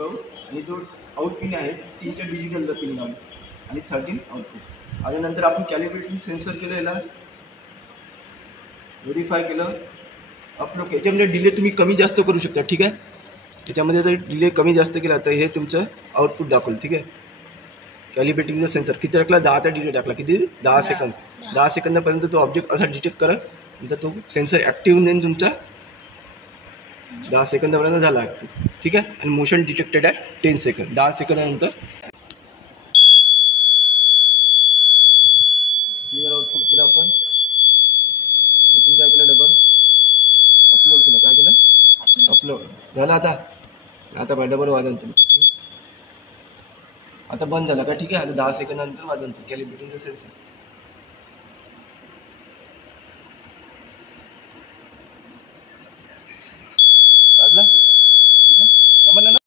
आणि जो out pin आहे 3च्या डिजिटलचा पिन लावला आणि 13 आउटपुट. आणि नंतर आपण कॅलिब्रेटिंग सेन्सर केलं, याला व्हेरीफाय केलं, अपलोड. याच्यामध्ये डिले तुम्ही कमी जास्त करू शकता. ठीक आहे, त्याच्यामध्ये जर डिले कमी जास्त केला तर हे तुमचं आउटपुट दाखवलं. ठीक आहे, कॅलिब्रेटिंगचा सेन्सर किती टाकला, 10चा डिले टाकला, किती 10 सेकंद. 10 सेकंदापर्यंत तो ऑब्जेक्ट असा डिटेक्ट करा, नंतर तो सेन्सर ॲक्टिव्ह होऊन तुमचा 10 सेकंदापर्यंत झाला ॲक्टिव्ह. ठीक आहे, आणि मोशन डिटेक्टेड ॲट 10 सेकंद. 10 सेकंदानंतर क्लिअर आउटपुट केलं आपण. इथून काय केलं, डबल अपलोड केलं. काय केलं, अपलोड झालं. आता डबल वाजवून तुमचं आता बंद झाला का. ठीक आहे, आता 10 सेकंदानंतर वाजवून कॅलिब्रेटिंगचा सेन्सर.